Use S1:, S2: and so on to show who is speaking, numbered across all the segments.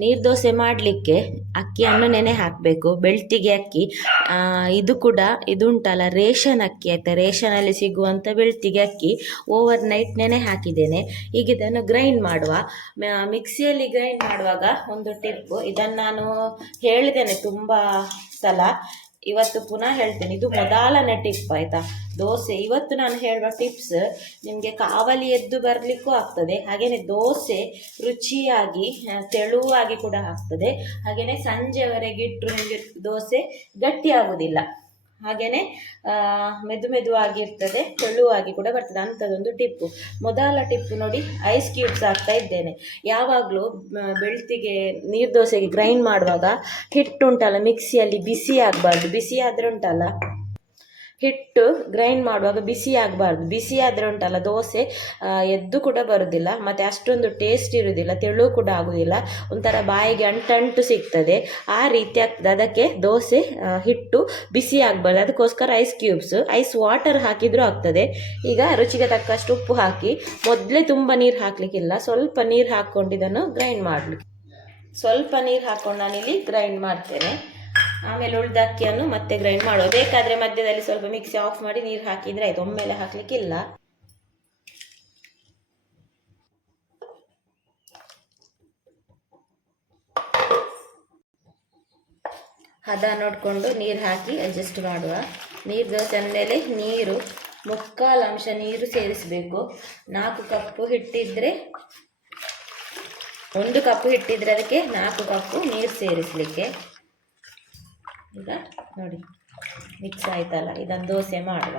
S1: ನೀರು ದೋಸೆ ಮಾಡಲಿಕ್ಕೆ ಅಕ್ಕಿಯನ್ನು ನೆನೆ ಹಾಕಬೇಕು, ಬೆಳ್ತಿಗೆ ಅಕ್ಕಿ ಇದು ಕೂಡ ಇದು ಉಂಟಲ್ಲ ರೇಷನ್ ಅಕ್ಕಿ ಆಯಿತಾ? ರೇಷನಲ್ಲಿ ಸಿಗುವಂಥ ಬೆಳ್ತಿಗೆ ಅಕ್ಕಿ ಓವರ್ ನೈಟ್ ನೆನೆ ಹಾಕಿದ್ದೇನೆ. ಈಗ ಇದನ್ನು ಗ್ರೈಂಡ್ ಮಾಡುವ. ಮಿಕ್ಸಿಯಲ್ಲಿ ಗ್ರೈಂಡ್ ಮಾಡುವಾಗ ಒಂದು ಟಿಪ್ಪು ಇದನ್ನು ನಾನು ಹೇಳಿದ್ದೇನೆ ತುಂಬ ಸಲ. ಇವತ್ತು ಪುನಃ ಹೇಳ್ತೇನೆ. ಇದು ಮೊದಲನೇ ಟಿಪ್ ಆಯ್ತಾ? ದೋಸೆ. ಇವತ್ತು ನಾನು ಹೇಳುವ ಟಿಪ್ಸ್ ನಿಮಗೆ ಕಾವಲಿ ಎದ್ದು ಬರಲಿಕ್ಕೂ ಆಗ್ತದೆ. ಹಾಗೆಯೇ ದೋಸೆ ರುಚಿಯಾಗಿ ತೆಳುವಾಗಿ ಕೂಡ ಆಗ್ತದೆ. ಹಾಗೆಯೇ ಸಂಜೆವರೆಗೆ ಇಟ್ಟರು ನಿಮಗೆ ದೋಸೆ ಗಟ್ಟಿಯಾಗುವುದಿಲ್ಲ. ಹಾಗೆಯೇ ಮೆದು ಮೆದುವಾಗಿರ್ತದೆ, ತೆಳುವಾಗಿ ಕೂಡ ಬರ್ತದೆ. ಅಂಥದ್ದೊಂದು ಟಿಪ್ಪು ಮೊದಲ ಟಿಪ್ಪು ನೋಡಿ ಐಸ್ ಕ್ಯೂಬ್ಸ್ ಹಾಕ್ತಾ ಇದ್ದೇನೆ. ಯಾವಾಗಲೂ ಬೆಳ್ತಿಗೆ ನೀರು ದೋಸೆಗೆ ಗ್ರೈಂಡ್ ಮಾಡುವಾಗ ಹಿಟ್ಟು ಉಂಟಲ್ಲ, ಮಿಕ್ಸಿಯಲ್ಲಿ ಬಿಸಿ ಆಗಬಾರ್ದು. ಬಿಸಿ ಆದರೆ ಉಂಟಲ್ಲ. ಹಿಟ್ಟು ಗ್ರೈಂಡ್ ಮಾಡುವಾಗ ಬಿಸಿ ಆಗಬಾರ್ದು. ಬಿಸಿ ಆದರೆ ಉಂಟಲ್ಲ, ದೋಸೆ ಎದ್ದು ಕೂಡ ಬರುವುದಿಲ್ಲ ಮತ್ತು ಅಷ್ಟೊಂದು ಟೇಸ್ಟ್ ಇರುವುದಿಲ್ಲ ತೆಳು ಕೂಡ ಆಗುವುದಿಲ್ಲ ಒಂಥರ ಬಾಯಿಗೆ ಅಂಟಂಟು ಸಿಗ್ತದೆ. ಆ ರೀತಿ ಆಗ್ತದೆ. ಅದಕ್ಕೆ ದೋಸೆ ಹಿಟ್ಟು ಬಿಸಿ ಆಗಬಾರ್ದು. ಅದಕ್ಕೋಸ್ಕರ ಐಸ್ ಕ್ಯೂಬ್ಸ್ ಐಸ್ ವಾಟರ್ ಹಾಕಿದರೂ ಆಗ್ತದೆ. ಈಗ ರುಚಿಗೆ ತಕ್ಕಷ್ಟು ಉಪ್ಪು ಹಾಕಿ, ಮೊದಲೇ ತುಂಬ ನೀರು ಹಾಕಲಿಕ್ಕಿಲ್ಲ. ಸ್ವಲ್ಪ ನೀರು ಹಾಕ್ಕೊಂಡು ಇದನ್ನು ಗ್ರೈಂಡ್ ಮಾಡಲಿಕ್ಕೆ. ಸ್ವಲ್ಪ ನೀರು ಹಾಕ್ಕೊಂಡು ನಾನಿಲ್ಲಿ ಗ್ರೈಂಡ್ ಮಾಡ್ತೇನೆ. ಆಮೇಲೆ ಉಳಿದ ಅಕ್ಕಿಯನ್ನು ಮತ್ತೆ ಗ್ರೈಂಡ್ ಮಾಡುವ. ಬೇಕಾದ್ರೆ ಮಧ್ಯದಲ್ಲಿ ಸ್ವಲ್ಪ ಮಿಕ್ಸಿ ಆಫ್ ಮಾಡಿ ನೀರು ಹಾಕಿದ್ರೆ ಆಯ್ತು. ಒಮ್ಮೆಲೆ ಹಾಕ್ಲಿಕ್ಕಿಲ್ಲ. ಹದ ನೋಡಿಕೊಂಡು ನೀರು ಹಾಕಿ ಅಡ್ಜಸ್ಟ್ ಮಾಡುವ. ನೀರು ದೋಸೆ ಅಂದಮೇಲೆ ನೀರು, ಮುಕ್ಕಾಲು ಅಂಶ ನೀರು ಸೇರಿಸಬೇಕು. ನಾಲ್ಕು ಕಪ್ಪು ಹಿಟ್ಟಿದ್ರೆ, ಒಂದು ಕಪ್ಪು ಹಿಟ್ಟಿದ್ರೆ ಅದಕ್ಕೆ ನಾಲ್ಕು ಕಪ್ಪು ನೀರು ಸೇರಿಸಲಿಕ್ಕೆ. ಈಗ ನೋಡಿ ಮಿಕ್ಸ್ ಆಯ್ತಲ್ಲ. ಇದನ್ನು ದೋಸೆ ಮಾಡುವ.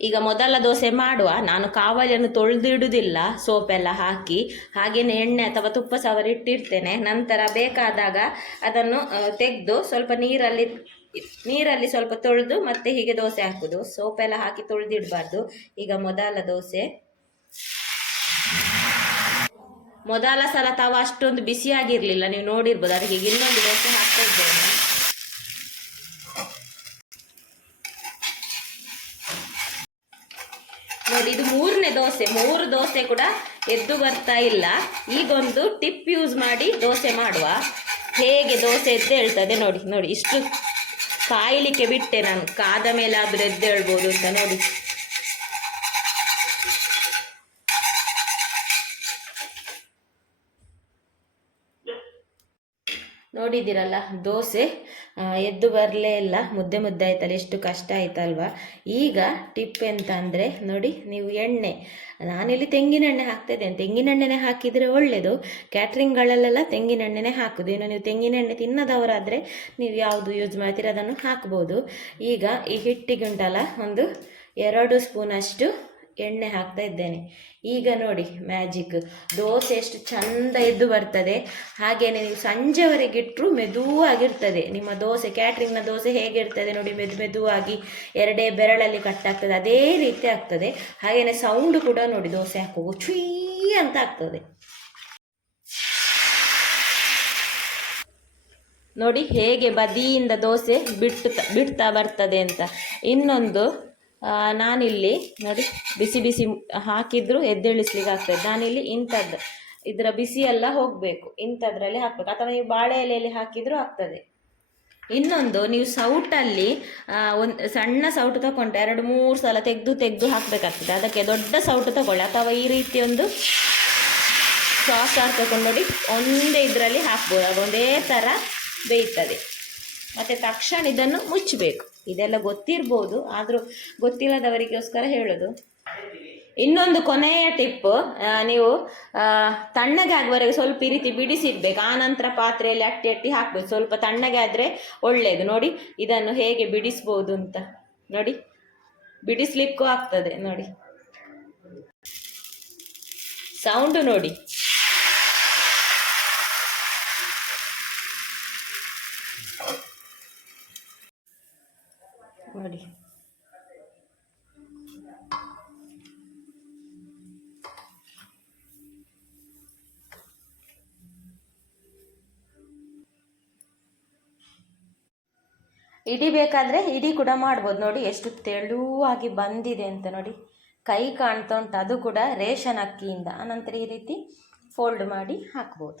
S1: ಈಗ ಮೊದಲ ದೋಸೆ ಮಾಡುವ. ನಾನು ಕಾವಲಿಯನ್ನು ತೊಳೆದಿಡುವುದಿಲ್ಲ ಸೋಪೆಲ್ಲ ಹಾಕಿ. ಹಾಗೆಯೇ ಎಣ್ಣೆ ಅಥವಾ ತುಪ್ಪ ಸವರಿ ಇಟ್ಟಿರ್ತೇನೆ. ನಂತರ ಬೇಕಾದಾಗ ಅದನ್ನು ತೆಗೆದು ಸ್ವಲ್ಪ ನೀರಲ್ಲಿ ನೀರಲ್ಲಿ ಸ್ವಲ್ಪ ತೊಳೆದು ಮತ್ತೆ ಹೀಗೆ ದೋಸೆ ಹಾಕೋದು. ಸೋಪೆಲ್ಲ ಹಾಕಿ ತೊಳೆದಿಡಬಾರ್ದು. ಈಗ ಮೊದಲ ದೋಸೆ. ಮೊದಲ ಸಲ ತಾವು ಅಷ್ಟೊಂದು ಬಿಸಿಯಾಗಿರಲಿಲ್ಲ. ನೀವು ನೋಡಿರ್ಬೋದು, ಅದಕ್ಕೆ ಇನ್ನೊಂದು ದೋಸೆ ಹಾಕ್ತಾ ಇದ್ದೇನೆ. ನೋಡಿ, ಇದು ಮೂರನೇ ದೋಸೆ. ಮೂರು ದೋಸೆ ಕೂಡ ಎದ್ದು ಬರ್ತಾ ಇಲ್ಲ. ಈಗೊಂದು ಟಿಪ್ ಯೂಸ್ ಮಾಡಿ ದೋಸೆ ಮಾಡುವ. ಹೇಗೆ ದೋಸೆ ಎದ್ದು ಹೇಳ್ತದೆ ನೋಡಿ ನೋಡಿ, ಇಷ್ಟು ಕಾಯಲಿಕ್ಕೆ ಬಿಟ್ಟೆ ನಾನು. ಕಾದ ಮೇಲೆ ಆದರೂ ಎದ್ದು ಹೇಳ್ಬೋದು ಅಂತ ನೋಡಿ. ನೋಡಿದ್ದೀರಲ್ಲ ದೋಸೆ ಎದ್ದು ಬರಲೇ ಇಲ್ಲ, ಮುದ್ದೆ ಮುದ್ದೆ ಆಯ್ತಲ್ಲ, ಎಷ್ಟು ಕಷ್ಟ ಆಯ್ತಲ್ವಾ? ಈಗ ಟಿಪ್ ಎಂತ ಅಂದರೆ ನೋಡಿ, ನೀವು ಎಣ್ಣೆ. ನಾನಿಲ್ಲಿ ತೆಂಗಿನ ಎಣ್ಣೆ ಹಾಕ್ತಾ ಇದ್ದೇನೆ ತೆಂಗಿನ ಎಣ್ಣೆನೇ ಹಾಕಿದರೆ ಒಳ್ಳೆಯದು ಕ್ಯಾಟ್ರಿಂಗ್ಗಳಲ್ಲೆಲ್ಲ ತೆಂಗಿನ ಎಣ್ಣೆನೇ ಹಾಕೋದು. ಇನ್ನು ನೀವು ತೆಂಗಿನ ಎಣ್ಣೆ ತಿನ್ನದವರಾದರೆ ನೀವು ಯಾವುದು ಯೂಸ್ ಮಾಡ್ತೀರ ಅದನ್ನು ಹಾಕ್ಬೋದು. ಈಗ ಈ ಹಿಟ್ಟಿಗೆ ಉಂಟಲ್ಲ, ಒಂದು ಎರಡು ಸ್ಪೂನಷ್ಟು ಎಣ್ಣೆ ಹಾಕ್ತಾ ಇದ್ದೇನೆ. ಈಗ ನೋಡಿ, ಮ್ಯಾಜಿಕ್. ದೋಸೆ ಎಷ್ಟು ಚಂದ ಎದ್ದು ಬರ್ತದೆ. ಹಾಗೆಯೇ ನೀವು ಸಂಜೆವರೆಗೆ ಇಟ್ಟರು ಮೆದುವಾಗಿರ್ತದೆ. ನಿಮ್ಮ ದೋಸೆ ಕ್ಯಾಟ್ರಿಂಗ್ನ ದೋಸೆ ಹೇಗಿರ್ತದೆ ನೋಡಿ, ಮೆದು ಮೆದುವಾಗಿ ಎರಡೇ ಬೆರಳಲ್ಲಿ ಕಟ್ಟಾಗ್ತದೆ ಅದೇ ರೀತಿ ಆಗ್ತದೆ. ಹಾಗೆಯೇ ಸೌಂಡ್ ಕೂಡ ನೋಡಿ, ದೋಸೆ ಹಾಕುವ ಛೀ ಅಂತ ಆಗ್ತದೆ. ನೋಡಿ ಹೇಗೆ ಬದಿಯಿಂದ ದೋಸೆ ಬಿಟ್ಟು, ಬಿಡ್ತಾ ಬರ್ತದೆ ಅಂತ. ಇನ್ನೊಂದು ನಾನಿಲ್ಲಿ ನೋಡಿ, ಬಿಸಿ ಬಿಸಿ ಹಾಕಿದ್ರು ಎದ್ದೇಳಿಸ್ಲಿಕ್ಕೆ ಆಗ್ತದೆ ನಾನಿಲ್ಲಿ ಇಂಥದ್ದು. ಇದರ ಬಿಸಿ ಎಲ್ಲ ಹೋಗಬೇಕು. ಇಂಥದ್ರಲ್ಲಿ ಹಾಕಬೇಕು. ಅಥವಾ ನೀವು ಬಾಳೆ ಎಲೆಯಲ್ಲಿ ಹಾಕಿದರೂ ಆಗ್ತದೆ. ಇನ್ನೊಂದು, ನೀವು ಸೌಟಲ್ಲಿ ಒಂದು ಸಣ್ಣ ಸೌಟು ತಗೊಂಡು ಎರಡು, ಮೂರು ಸಲ ತೆಗೆದು ತೆಗೆದು ಹಾಕಬೇಕಾಗ್ತದೆ. ಅದಕ್ಕೆ ದೊಡ್ಡ ಸೌಟು ತಗೊಳ್ಳಿ. ಅಥವಾ ಈ ರೀತಿ ಒಂದು ಸಾಸ್ ತಗೊಂಡು ನೋಡಿ, ಒಂದೇ ಇದರಲ್ಲಿ ಹಾಕ್ಬೋದು. ಅದು ಒಂದೇ ಥರ ಬೇಯ್ತದೆ. ಮತ್ತು ತಕ್ಷಣ ಇದನ್ನು ಮುಚ್ಚಬೇಕು. ಇದೆಲ್ಲ ಗೊತ್ತಿರ್ಬೋದು, ಆದರೂ ಗೊತ್ತಿಲ್ಲದವರಿಗೋಸ್ಕರ ಹೇಳೋದು. ಇನ್ನೊಂದು ಕೊನೆಯ ಟಿಪ್ ನೀವು ತಣ್ಣಗೆ ಆಗುವವರೆಗೆ ಸ್ವಲ್ಪ ಈ ರೀತಿ ಬಿಡಿಸಿಡ್ಬೇಕು. ಆ ನಂತರ ಪಾತ್ರೆಯಲ್ಲಿ ಅಟ್ಟಿ ಅಟ್ಟಿ ಹಾಕ್ಬೇಕು. ಸ್ವಲ್ಪ ತಣ್ಣಗೆ ಆದರೆ ಒಳ್ಳೆಯದು ನೋಡಿ, ಇದನ್ನು ಹೇಗೆ ಬಿಡಿಸ್ಬೋದು ಅಂತ. ನೋಡಿ, ಬಿಡಿಸ್ಲಿಕ್ಕೂ ಆಗ್ತದೆ. ನೋಡಿ. ಸೌಂಡು ನೋಡಿ. ನೋಡಿ. ಇಡಿ ಬೇಕಾದರೆ ಇಡಿ ಕೂಡ ಮಾಡ್ಬೋದು ನೋಡಿ, ಎಷ್ಟು ತೆಳುವಾಗಿ ಬಂದಿದೆ ಅಂತ ನೋಡಿ. ಕೈ ಕಾಣ್ತಾ ಉಂಟು, ಅದು ಕೂಡ ರೇಷನ್ ಅಕ್ಕಿಯಿಂದ. ಆನಂತರ ಈ ರೀತಿ ಫೋಲ್ಡ್ ಮಾಡಿ ಹಾಕ್ಬೋದು.